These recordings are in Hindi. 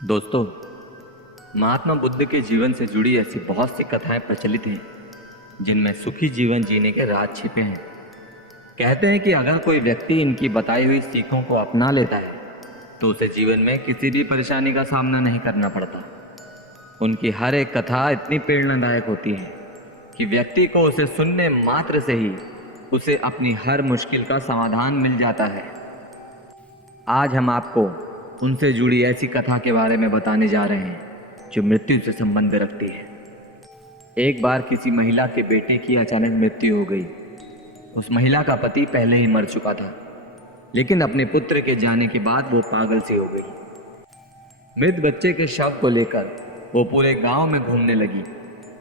दोस्तों, महात्मा बुद्ध के जीवन से जुड़ी ऐसी बहुत सी कथाएं प्रचलित हैं जिनमें सुखी जीवन जीने के राज छिपे हैं। कहते हैं कि अगर कोई व्यक्ति इनकी बताई हुई सीखों को अपना लेता है तो उसे जीवन में किसी भी परेशानी का सामना नहीं करना पड़ता। उनकी हर एक कथा इतनी प्रेरणादायक होती है कि व्यक्ति को उसे सुनने मात्र से ही उसे अपनी हर मुश्किल का समाधान मिल जाता है। आज हम आपको उनसे जुड़ी ऐसी कथा के बारे में बताने जा रहे हैं जो मृत्यु से संबंध रखती है। एक बार किसी महिला के बेटे की अचानक मृत्यु हो गई। उस महिला का पति पहले ही मर चुका था, लेकिन अपने पुत्र के जाने के बाद वो पागल सी हो गई। मृत बच्चे के शव को लेकर वो पूरे गांव में घूमने लगी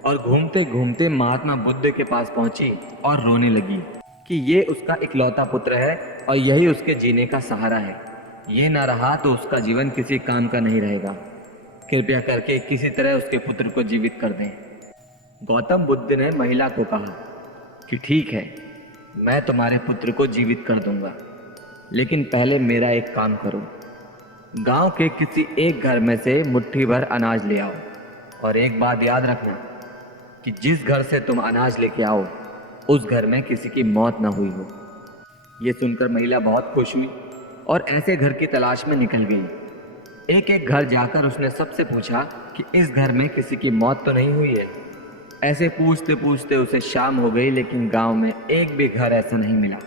और घूमते घूमते महात्मा बुद्ध के पास पहुंची और रोने लगी कि ये उसका इकलौता पुत्र है और यही उसके जीने का सहारा है। ये ना रहा तो उसका जीवन किसी काम का नहीं रहेगा। कृपया करके किसी तरह उसके पुत्र को जीवित कर दें। गौतम बुद्ध ने महिला को कहा कि ठीक है, मैं तुम्हारे पुत्र को जीवित कर दूंगा, लेकिन पहले मेरा एक काम करो। गांव के किसी एक घर में से मुट्ठी भर अनाज ले आओ और एक बात याद रखना कि जिस घर से तुम अनाज लेके आओ उस घर में किसी की मौत ना हुई हो। ये सुनकर महिला बहुत खुश हुई और ऐसे घर की तलाश में निकल गई। एक एक घर जाकर उसने सबसे पूछा कि इस घर में किसी की मौत तो नहीं हुई है। ऐसे पूछते पूछते उसे शाम हो गई, लेकिन गांव में एक भी घर ऐसा नहीं मिला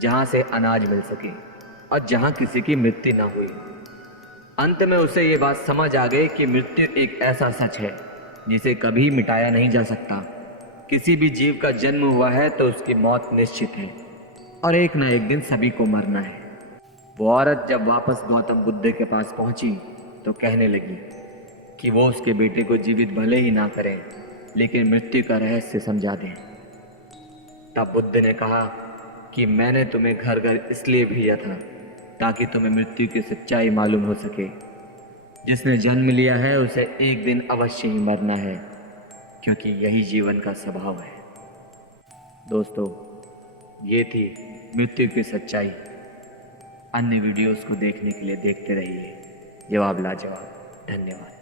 जहां से अनाज मिल सके और जहां किसी की मृत्यु ना हुई। अंत में उसे ये बात समझ आ गई कि मृत्यु एक ऐसा सच है जिसे कभी मिटाया नहीं जा सकता। किसी भी जीव का जन्म हुआ है तो उसकी मौत निश्चित है और एक न एक दिन सभी को मरना है। वो औरत जब वापस गौतम बुद्ध के पास पहुंची तो कहने लगी कि वो उसके बेटे को जीवित भले ही ना करें, लेकिन मृत्यु का रहस्य समझा दें। तब बुद्ध ने कहा कि मैंने तुम्हें घर घर इसलिए भेजा था ताकि तुम्हें मृत्यु की सच्चाई मालूम हो सके। जिसने जन्म लिया है उसे एक दिन अवश्य ही मरना है, क्योंकि यही जीवन का स्वभाव है। दोस्तों, ये थी मृत्यु की सच्चाई। अन्य वीडियोस को देखने के लिए देखते रहिए जवाब लाजवाब। धन्यवाद।